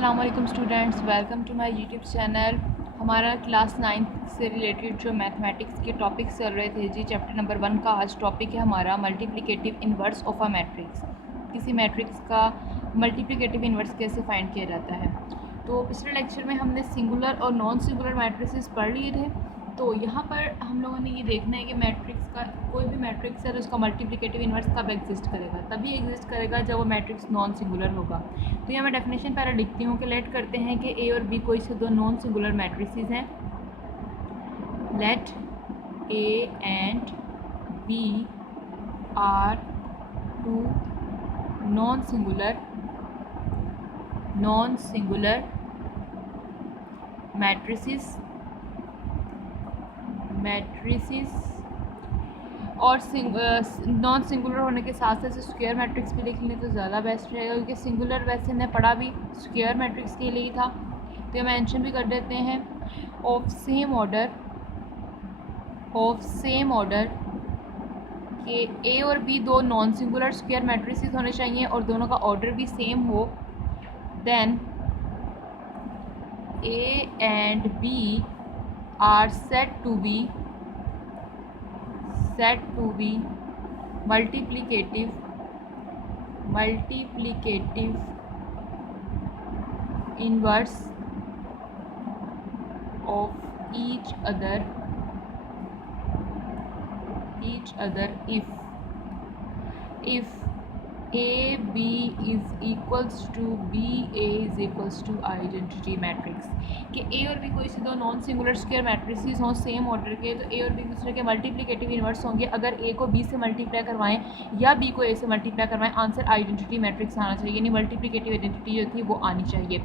अस्सलामुअलैकुम students, welcome to my YouTube channel. हमारा class 9 से रिलेटेड जो मैथमेटिक्स के टॉपिक्स चल रहे थे जी, चैप्टर नंबर 1 का आज टॉपिक है हमारा multiplicative inverse of a matrix. किसी मैट्रिक्स का मल्टीप्लिकेटिव इन्वर्स कैसे फाइंड किया जाता है। तो पिछले लेक्चर में हमने सिंगुलर और नॉन सिंगुलर मैट्रिसेस पढ़ लिए थे। तो यहाँ पर हम लोगों ने ये देखना है कि मैट्रिक्स का कोई भी मैट्रिक्स है तो उसका मल्टीप्लिकेटिव इन्वर्स कब एग्जिस्ट करेगा। तभी एग्जिस्ट करेगा जब वो मैट्रिक्स नॉन सिंगुलर होगा। तो यहाँ मैं डेफिनेशन पहले लिखती हूँ कि लेट करते हैं कि ए और बी कोई से दो नॉन सिंगुलर मैट्रिसेस हैं। Let A and B are two non singular matrices और नॉन सिंगुलर होने के साथ साथ स्क्वायर मैट्रिक्स भी लिख लें तो ज़्यादा बेस्ट रहेगा, क्योंकि सिंगुलर वैसे हमने पढ़ा भी स्क्वायर मैट्रिक्स के लिए ही था। तो ये मेंशन भी कर देते हैं ऑफ सेम ऑर्डर कि ए और बी दो नॉन सिंगुलर स्क्वायर मैट्रिसेस होने चाहिए और दोनों का ऑर्डर भी सेम हो। Then A and B are said to be multiplicative inverse of each other if A B is equals to B A is equals to identity matrix कि ए और B कोई से दो नॉन सिंगुलर स्क्वायर मैट्रिसेस हों same order के, तो ए और B दूसरे के मल्टीप्लिकेटिव इन्वर्स होंगे। अगर ए को बी से मल्टीप्लाई करवाएं या बी को ए से मल्टीप्लाई करवाएं, आंसर आइडेंटिटी मैट्रिक्स आना चाहिए, यानी मल्टीप्लिकेटिव आइडेंटिटी जो थी वो आनी चाहिए।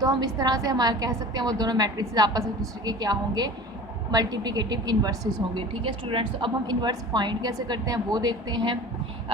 तो हम इस तरह से हमारा कह सकते हैं वो दोनों मैट्रिसेस आपस में दूसरे के क्या होंगे, मल्टीप्लिकेटिव इन्वर्सेस होंगे। ठीक है स्टूडेंट्स, तो अब हम इन्वर्स फाइंड कैसे करते हैं वो देखते हैं।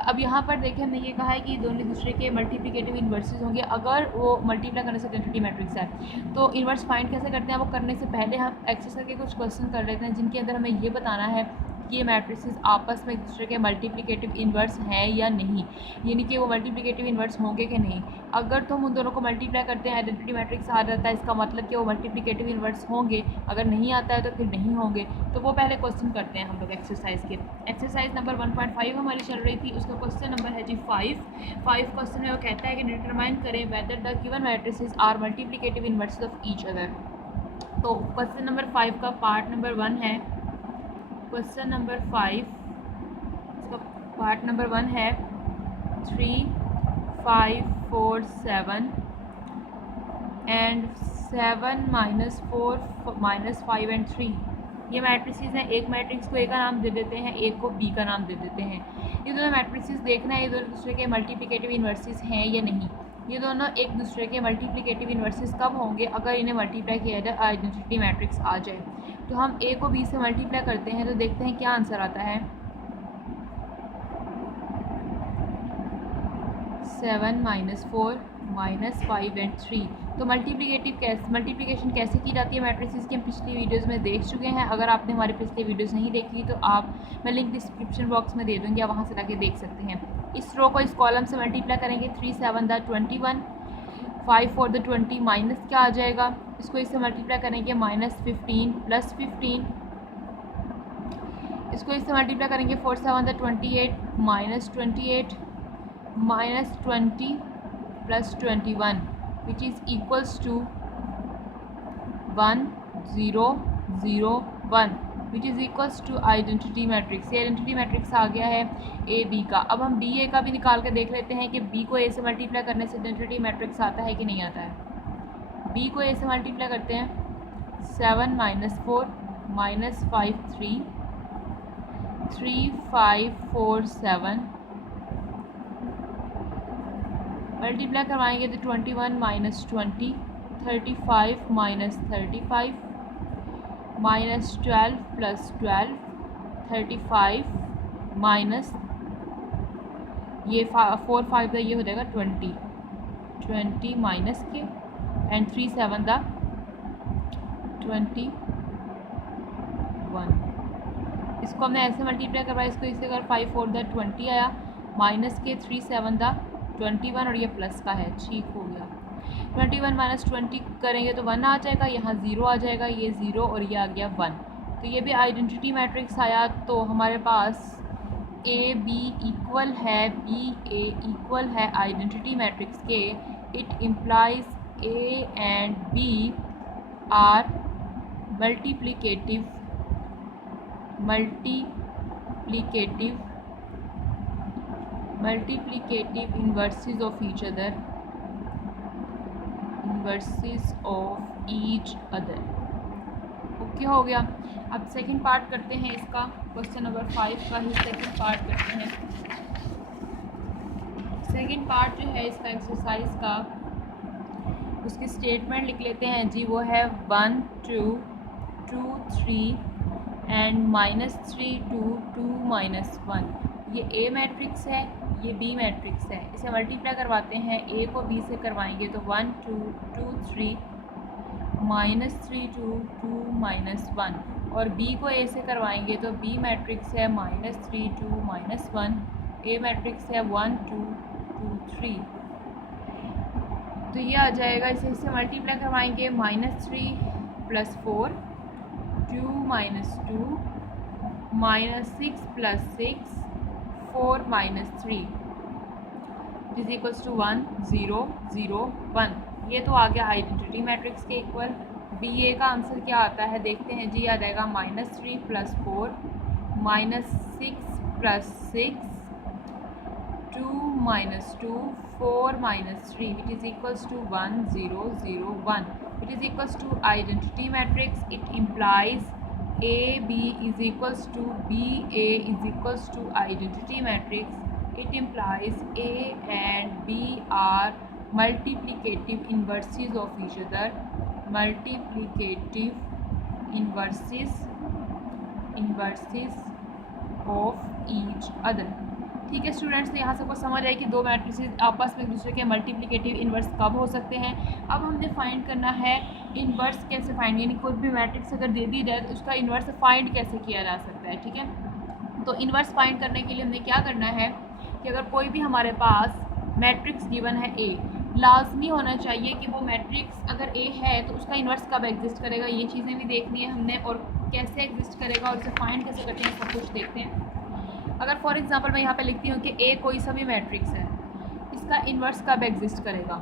अब यहाँ पर देखिए हमने ये कहा है कि दोनों दूसरे के मल्टीप्लिकेटिव इन्वर्सेस होंगे अगर वो मल्टीप्लाई करने से आइडेंटिटी मैट्रिक्स है। तो इन्वर्स फाइंड कैसे करते हैं वो करने से पहले हम एक्सरसाइज के कुछ क्वेश्चन कर लेते हैं जिनके अंदर हमें ये बताना है कि ये मैट्रिसेस आपस में एक दूसरे के मल्टीप्लिकेटिव इन्वर्स हैं या नहीं, यानी कि वो मल्टीप्लिकेटिव इन्वर्स होंगे कि नहीं। अगर तो हम उन दोनों को मल्टीप्लाई करते हैं आइडेंटिटी मैट्रिक्स आ जाता है, इसका मतलब कि वो मल्टीप्लिकेटिव इन्वर्स होंगे। अगर नहीं आता है तो फिर नहीं होंगे। तो वो पहले क्वेश्चन करते हैं हम लोग एक्सरसाइज के। एक्सरसाइज नंबर 1.5 हमारी चल रही थी, उसका क्वेश्चन नंबर है जी 5 क्वेश्चन में वो कहता है कि डिटरमाइन करें whether the given matrices are multiplicative inverses of each other. तो क्वेश्चन नंबर 5 का पार्ट नंबर 1 है। क्वेश्चन नंबर 5 इसका पार्ट नंबर 1 है 3, 5, 4, 7 एंड 7 -4 -5 एंड 3 ये मैट्रिसेस हैं। एक मैट्रिक्स को ए का नाम दे देते हैं, एक को बी का नाम दे देते हैं। ये दोनों मैट्रिसेस देखना है ये दोनों दूसरे के मल्टीप्लिकेटिव इन्वर्सेस हैं या नहीं। ये दोनों एक दूसरे के मल्टीप्लिकेटिव इन्वर्सेस कब होंगे, अगर इन्हें मल्टीप्लाई किया जाए आइडेंटिटी मैट्रिक्स आ जाए। तो हम ए को बी से मल्टीप्लाई करते हैं तो देखते हैं क्या आंसर आता है। 7 -4 -5 एंड 3। तो मल्टीप्लिकेशन कैसे की जाती है मैट्रिसेस की हम पिछली वीडियोस में देख चुके हैं। अगर आपने हमारी पिछली वीडियोस नहीं देखी तो मैं लिंक डिस्क्रिप्शन बॉक्स में दे दूँगी, आप वहाँ से जाके देख सकते हैं। इस रो को इस कॉलम से मल्टीप्लाई करेंगे 3 7 द 21, 5 4 द 20 माइनस क्या आ जाएगा, इसको इससे मल्टीप्लाई करेंगे -15 + 15, इसको इससे मल्टीप्लाई करेंगे 4 7 the 28 -28 -20 + 21 which is equals to 1 0 0 1 which is equals to identity matrix. ये आइडेंटिटी मैट्रिक्स आ गया है ए बी का। अब हम बी ए का भी निकाल के देख लेते हैं कि बी को ए से मल्टीप्लाई करने से आइडेंटिटी मैट्रिक्स आता है कि नहीं आता है। बी को ए से मल्टीप्लाई करते हैं 7 -4 -5 3 3 5 4 7 मल्टीप्लाई करवाएंगे तो 21 -20 35 -35 -12 + 12 35 माइनस ये 4 5 का ये हो जाएगा 20 माइनस के एंड 3 7 द 21। इसको हमने ऐसे मल्टीप्लाई करवाया, इसको इससे अगर 5 4 द 20 आया माइनस के 3 7 द 21 और ये प्लस का है, ठीक हो गया। 21 माइनस 20 करेंगे तो 1 आ जाएगा, यहाँ 0 आ जाएगा, ये 0 और ये आ गया 1। तो ये भी आइडेंटिटी मैट्रिक्स आया। तो हमारे पास ए बी इक्वल है, बी ए इक्वल है आइडेंटिटी मैट्रिक्स के। It implies A and B are multiplicative inverses of each other, okay हो गया। अब सेकंड पार्ट करते हैं इसका, क्वेश्चन नंबर 5 का ही सेकंड पार्ट करते हैं। सेकंड पार्ट जो है इसका एक्सरसाइज का, उसकी स्टेटमेंट लिख लेते हैं जी। वो है 1 2 2 3 एंड -3 2 2 -1। ये ए मैट्रिक्स है, ये बी मैट्रिक्स है। इसे मल्टीप्लाई करवाते हैं, ए को बी से करवाएंगे तो 1 2 2 3 -3 2 2 -1, और बी को ए से करवाएंगे तो बी मैट्रिक्स है -3 2 -1, ए मैट्रिक्स है 1 2 2 3। तो ये आ जाएगा, इसे इससे मल्टीप्लाई करवाएंगे, -3 + 4 2 -2 -6 + 6 4 -3 = 1 0 0 1। ये तो आ गया आइडेंटिटी मैट्रिक्स के इक्वल। बी ए का आंसर क्या आता है देखते हैं जी। आ जाएगा -3 + 4 -6 + 6 2 -2 4 -3 = 1 0 0 1। It is = identity matrix. It implies AB = BA = identity matrix. It implies A and B are multiplicative inverses of each other, multiplicative inverses of each other। ठीक है स्टूडेंट्स, तो यहाँ से आपको समझ आए कि दो मैट्रिसेस आपस में एक दूसरे के मल्टीप्लिकेटिव इन्वर्स कब हो सकते हैं। अब हमने फाइंड करना है इन्वर्स कैसे फाइंड, यानी कोई भी मैट्रिक्स अगर दे दी जाए तो उसका इन्वर्स फाइंड कैसे किया जा सकता है। ठीक है, तो इन्वर्स फाइंड करने के लिए हमने क्या करना है कि अगर कोई भी हमारे पास मैट्रिक्स गिवन है ए, लाजमी होना चाहिए कि वो मैट्रिक्स अगर ए है तो उसका इन्वर्स कब एग्जिस्ट करेगा, ये चीज़ें भी देखनी है हमने, और कैसे एग्जिस्ट करेगा और उसे फाइंड कैसे करते हैं सब कुछ देखते हैं। अगर फॉर एग्जांपल मैं यहाँ पे लिखती हूँ कि ए कोई सा भी मैट्रिक्स है, इसका इन्वर्स कब एग्जिस्ट करेगा।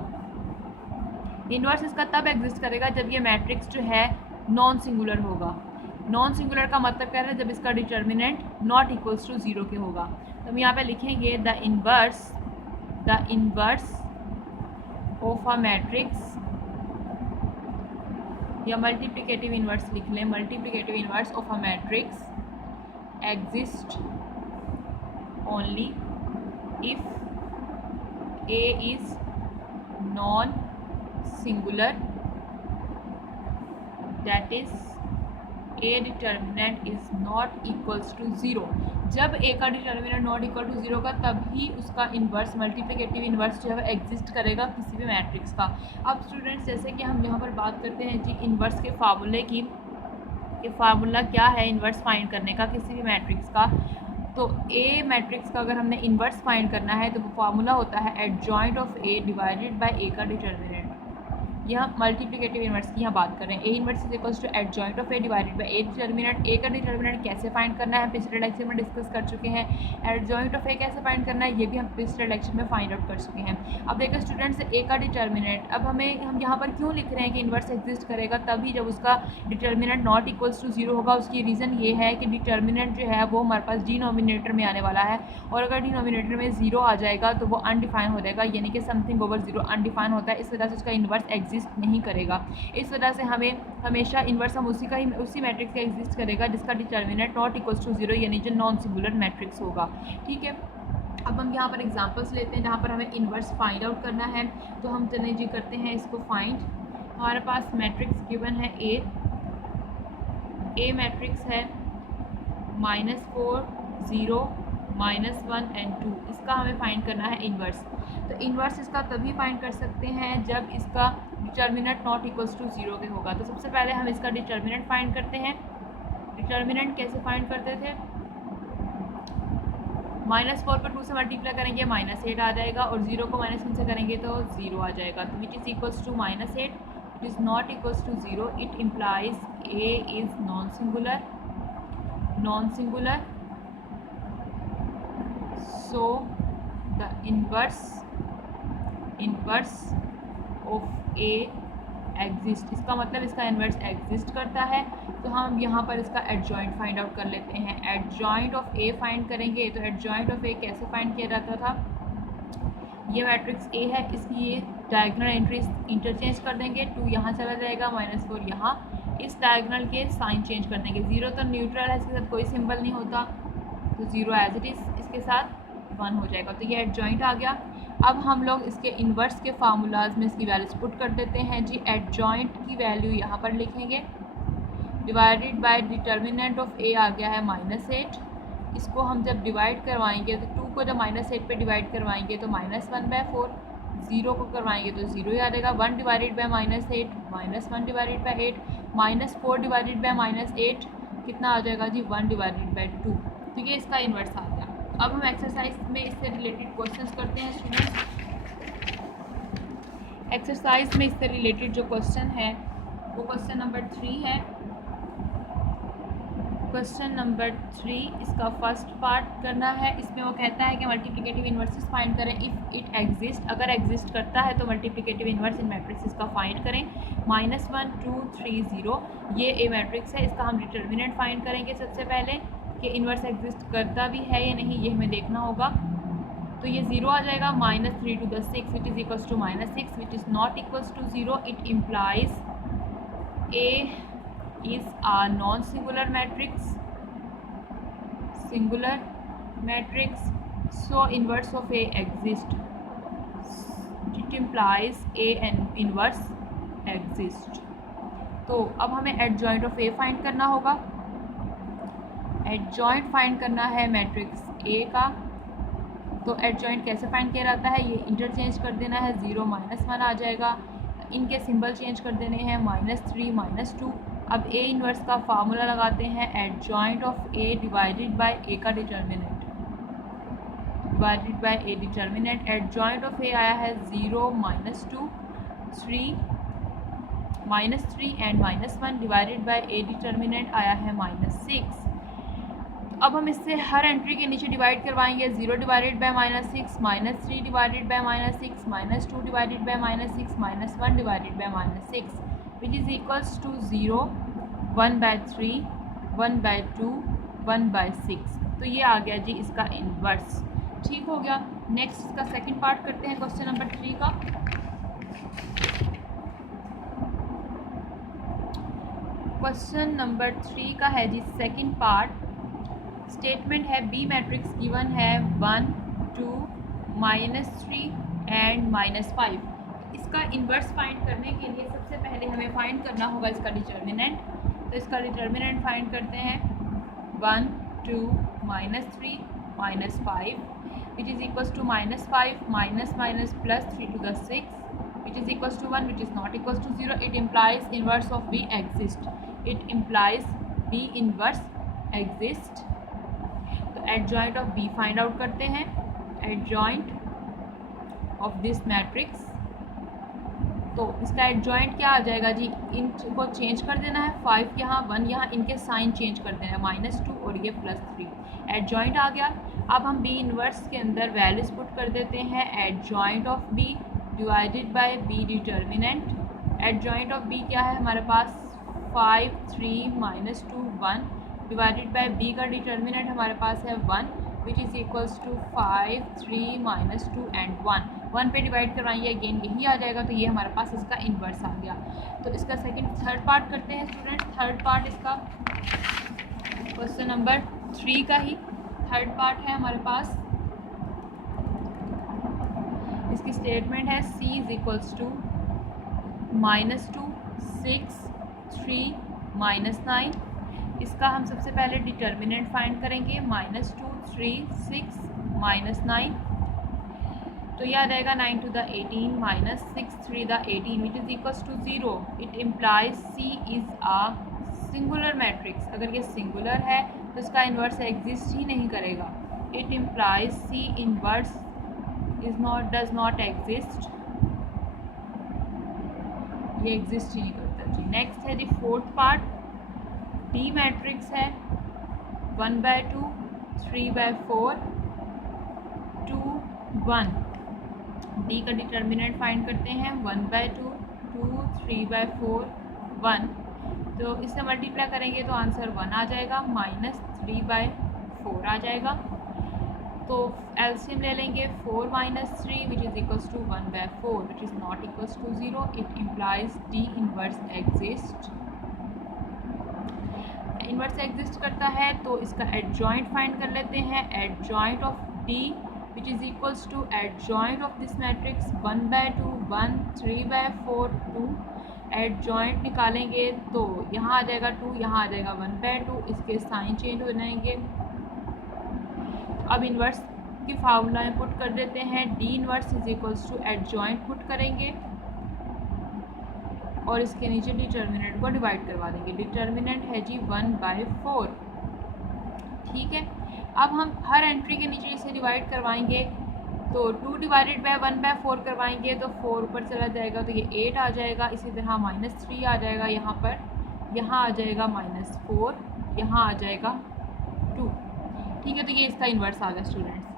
इन्वर्स इसका तब एग्जिस्ट करेगा जब ये मैट्रिक्स जो है नॉन सिंगुलर होगा। नॉन सिंगुलर का मतलब क्या है, जब इसका डिटर्मिनेंट नॉट इक्वल्स टू 0 के होगा। तो हम यहाँ पे लिखेंगे the inverse of a matrix, या मल्टीप्लिकेटिव इन्वर्स लिख लें, multiplicative inverse of a matrix exist only if A is non-singular, that is A determinant is not equals to 0। जब A का डिटर्मिनेंट नॉट इक्वल टू 0 का, तभी उसका inverse multiplicative inverse जो है एग्जिस्ट करेगा किसी भी मैट्रिक्स का। अब स्टूडेंट्स जैसे कि हम यहाँ पर बात करते हैं जी इन्वर्स के फार्मूले की, कि फार्मूला क्या है इन्वर्स फाइंड करने का किसी भी मैट्रिक्स का। तो ए मैट्रिक्स का अगर हमने इन्वर्स फाइंड करना है तो वो फार्मूला होता है adjoint of A divided by A का डिटर्मिनेंट। यह मल्टीप्लिकेटिव इन्वर्स की यहाँ बात कर रहे हैं। A inverse is equals to adjoint of A divided by A determinant. A का डिटर्मिनेंट कैसे फाइंड करना है पिछले लेक्चर में डिस्कस कर चुके हैं। एडजॉइंट ऑफ ए कैसे फाइंड करना है ये भी हम पिछले लेक्चर में फाइंड आउट कर चुके हैं। अब देखिए स्टूडेंट्स, ए का डिटर्मिनेंट, अब हम यहाँ पर क्यों लिख रहे हैं कि इन्वर्स एग्जिस्ट करेगा तभी जब उसका डिटर्मिनेंट नॉट इक्वल्स टू 0 होगा। उसकी रीज़न ये है कि डिटर्मिनेंट जो है वो हमारे पास डिनोमिनेटर में आने वाला है, और अगर डिनोमिनेटर में 0 आ जाएगा तो वो अनडिफाइन हो जाएगा, यानी कि समथिंग ओवर 0 अनडिफाइन होता है। इस वजह से उसका इन्वर्स एग्जिस्ट नहीं करेगा। इस वजह से हमें हमेशा इन्वर्स हम उसी मैट्रिक्स का एग्जिस्ट करेगा जिसका डिटर्मिनेंट नॉट इक्वल्स टू 0, यानी जो नॉन सिंगुलर मैट्रिक्स होगा। ठीक है, अब हम यहाँ पर एग्जांपल्स लेते हैं जहाँ पर हमें इन्वर्स फाइंड आउट करना है। तो हम चलिए जी करते हैं इसको फाइंड। हमारे पास मैट्रिक्स गिवन है ए मैट्रिक्स है -4 0 -1 एंड 2। इसका हमें फाइंड करना है इन्वर्स। तो इन्वर्स इसका तभी फाइंड कर सकते हैं जब इसका डिटर्मिनेंट नॉट इक्वल्स टू 0 के होगा। तो सबसे पहले हम इसका डिटर्मिनेंट फाइंड करते हैं। डिटर्मिनेंट कैसे फाइंड करते थे, -4 पर 2 से मल्टीप्लाई करेंगे -8 आ जाएगा, और 0 को माइनस से करेंगे तो 0 आ जाएगा। तो which is equals to -8, it is not equals to 0, it implies A is non singular, so the inverse of A exist. इसका मतलब इसका इन्वर्स एग्जिस्ट करता है। तो हम यहाँ पर इसका एडजॉइंट फाइंड आउट कर लेते हैं। एडजॉइंट ऑफ ए फाइंड करेंगे, तो एडजॉइंट ऑफ ए कैसे फाइंड किया जाता था, ये मैट्रिक्स ए है, इसकी ये डायगोनल एंट्रीज इंटरचेंज कर देंगे, 2 यहाँ चला जाएगा, -4 यहाँ, इस डायगोनल के साइन चेंज कर देंगे। 0 तो न्यूट्रल है, इसके साथ कोई सिंबल नहीं होता, तो 0 एज इट इज़, इसके साथ 1 हो जाएगा। तो ये एडजॉइंट आ गया। अब हम लोग इसके इन्वर्स के फार्मूलाज में इसकी वैल्यूज पुट कर देते हैं जी। एडजॉइंट की वैल्यू यहाँ पर लिखेंगे, डिवाइडेड बाय डिटर्मिनेंट ऑफ ए आ गया है -8। इसको हम जब डिवाइड करवाएंगे तो 2 को जब -8 पे डिवाइड करवाएंगे तो -1/4, 0 को करवाएंगे तो 0 ही आ जाएगा। 1 divided bye -8, -1 divided bye 8, -4 divided by -8 कितना आ जाएगा जी, 1 डिवाइडेड बाय 2। तो ये इसका इन्वर्स आ गया। अब हम एक्सरसाइज में इससे रिलेटेड क्वेश्चंस करते हैं स्टूडेंट्स। एक्सरसाइज में इससे रिलेटेड जो क्वेश्चन है वो क्वेश्चन नंबर 3 है। क्वेश्चन नंबर 3 इसका फर्स्ट पार्ट करना है। इसमें वो कहता है कि मल्टीप्लिकेटिव इन्वर्सेस फाइंड करें इफ़ इट एग्जिस्ट। अगर एग्जिस्ट करता है तो मल्टीप्लिकेटिव इन्वर्स इन मैट्रिक्स का फाइंड करें। -1 2 3 0 ये ए मैट्रिक्स है, इसका हम डिटर्मिनेंट फाइंड करेंगे सबसे पहले कि इन्वर्स एग्जिस्ट करता भी है या नहीं, ये हमें देखना होगा। तो ये 0 आ जाएगा। -3 to the 6 which is equals to -6 which is not equals to 0, it implies A is a non-singular matrix, so inverse of A exists, it implies A and inverse exist। तो अब हमें एडजॉइंट ऑफ ए फाइंड करना होगा। Adjoint find करना है matrix A का। तो adjoint कैसे फाइंड किया जाता है, ये इंटरचेंज कर देना है, 0 -1 आ जाएगा, इनके सिंबल चेंज कर देने हैं, -3 -2। अब ए इन्वर्स का फार्मूला लगाते हैं, adjoint of A divided by A का determinant, divided by A determinant. Adjoint of A आया है 0 -2 3 -3 and -1 divided by A determinant आया है -6। अब हम इससे हर एंट्री के नीचे डिवाइड करवाएंगे। 0 divided by -6, -3 divided by -6, -2 divided by -6, -1 divided by -6 which is equals to 0, 1/3, 1/2, 1/6। तो ये आ गया जी इसका इन्वर्स। ठीक हो गया। नेक्स्ट इसका सेकंड पार्ट करते हैं क्वेश्चन नंबर 3 का। क्वेश्चन नंबर 3 का है जी सेकंड पार्ट। स्टेटमेंट है बी मैट्रिक्स गिवन है 1 2 -3 एंड -5। इसका इन्वर्स फाइंड करने के लिए सबसे पहले हमें फाइंड करना होगा इसका डिटर्मिनेंट। तो इसका डिटर्मिनेंट फाइंड करते हैं 1 2 -3 -5 which is equals to -5 -+ 3 to the 6 which is equals to 1 which is not equals to 0। It implies inverse of B exist, it implies B inverse exist. तो adjoint of B find out करते हैं। Adjoint of this matrix, तो इसका adjoint क्या आ जाएगा जी, इनको change कर देना है, 5 यहाँ 1 यहाँ, इनके साइन चेंज कर देना है, -2 और ये +3। एडजॉइंट आ गया। अब हम बी इन्वर्स के अंदर वैल्यूज पुट कर देते हैं। Adjoint of B divided by B determinant. Adjoint of B क्या है हमारे पास, 5 3 -2 1 डिवाइडेड बाय बी का डिटर्मिनेंट हमारे पास है 1 which is equals to 5 3 -2 and 1 पे डिवाइड करवाएंगे, अगेन यही आ जाएगा। तो ये हमारे पास इसका इन्वर्स आ गया। तो इसका थर्ड पार्ट करते हैं स्टूडेंट। थर्ड पार्ट इसका क्वेश्चन नंबर 3 का ही थर्ड पार्ट है हमारे पास। इसकी स्टेटमेंट है C इज इक्वल्स टू -2 6 3 -9। इसका हम सबसे पहले डिटर्मिनेंट फाइंड करेंगे, -2 3 6 -9। तो ये आ जाएगा 9 to the 18 -6 3 the 18 which is equals to 0। It implies C is a singular matrix. अगर ये सिंगुलर है तो इसका इन्वर्स एग्जिस्ट ही नहीं करेगा। It implies C inverse is not does not exist, ये एग्जिस्ट ही नहीं करता जी। नेक्स्ट है जी फोर्थ पार्ट, डी मैट्रिक्स है 1/2, 3/4, 2, 1। डी का डिटर्मिनेंट फाइंड करते हैं 1/2, 2, 3/4, 1। तो इससे मल्टीप्लाई करेंगे तो आंसर 1 आ जाएगा, -3/4 आ जाएगा। तो एलसीएम ले लेंगे 4 - 3 which is equals to 1/4 which is not equals to 0। It implies D inverse exist, inverse exist करता है। तो इसका एडजॉइंट फाइंड कर लेते हैं, adjoint of D which is equals to adjoint of this matrix 1/2, 1, 3/4, 2। Adjoint निकालेंगे तो यहाँ आ जाएगा 2, यहाँ आ जाएगा 1/2, इसके साइन चेंज हो जाएंगे। अब इन्वर्स की फार्मूला पुट कर देते हैं, D inverse is equals to adjoint put करेंगे और इसके नीचे डिटर्मिनेंट को डिवाइड करवा देंगे। डिटर्मिनेंट है जी 1/4, ठीक है। अब हम हर एंट्री के नीचे इसे डिवाइड करवाएंगे, तो 2 डिवाइडेड बाय 1/4 करवाएंगे तो 4 ऊपर चला जाएगा तो ये 8 आ जाएगा। इसी तरह -3 आ जाएगा यहाँ पर, यहाँ आ जाएगा -4, यहाँ आ जाएगा 2, ठीक है। तो ये इसका इन्वर्स आ गया स्टूडेंट्स।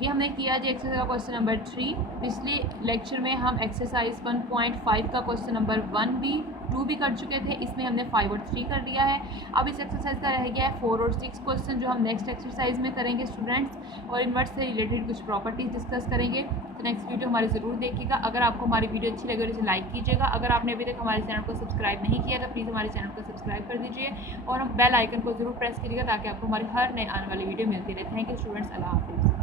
ये हमने किया जी एक्सरसाइज का क्वेश्चन नंबर 3। पिछले लेक्चर में हम एक्सरसाइज 1.5 का क्वेश्चन नंबर 1 भी 2 भी कर चुके थे, इसमें हमने 5 और 3 कर लिया है। अब इस एक्सरसाइज का रह गया है 4 और 6 क्वेश्चन जो हम नेक्स्ट एक्सरसाइज में करेंगे स्टूडेंट्स, और इन्वर्स से रिलेटेड कुछ प्रॉपर्टीज डिस्कस करेंगे। तो नेक्स्ट वीडियो हमारी ज़रूर देखिएगा। अगर आपको हमारी वीडियो अच्छी लगे तो इसे लाइक कीजिएगा। अगर आपने अभी तक हमारे चैनल को सब्सक्राइब नहीं किया तो प्लीज़ हमारे चैनल को सब्सक्राइब कर दीजिए और हम बेल आइकन को ज़रूर प्रेस कीजिएगा ताकि आपको हमारी हर नए आने वाली वीडियो मिलती रहे। थैंक यू स्टूडेंट्स, अल्लाह हाफिज़।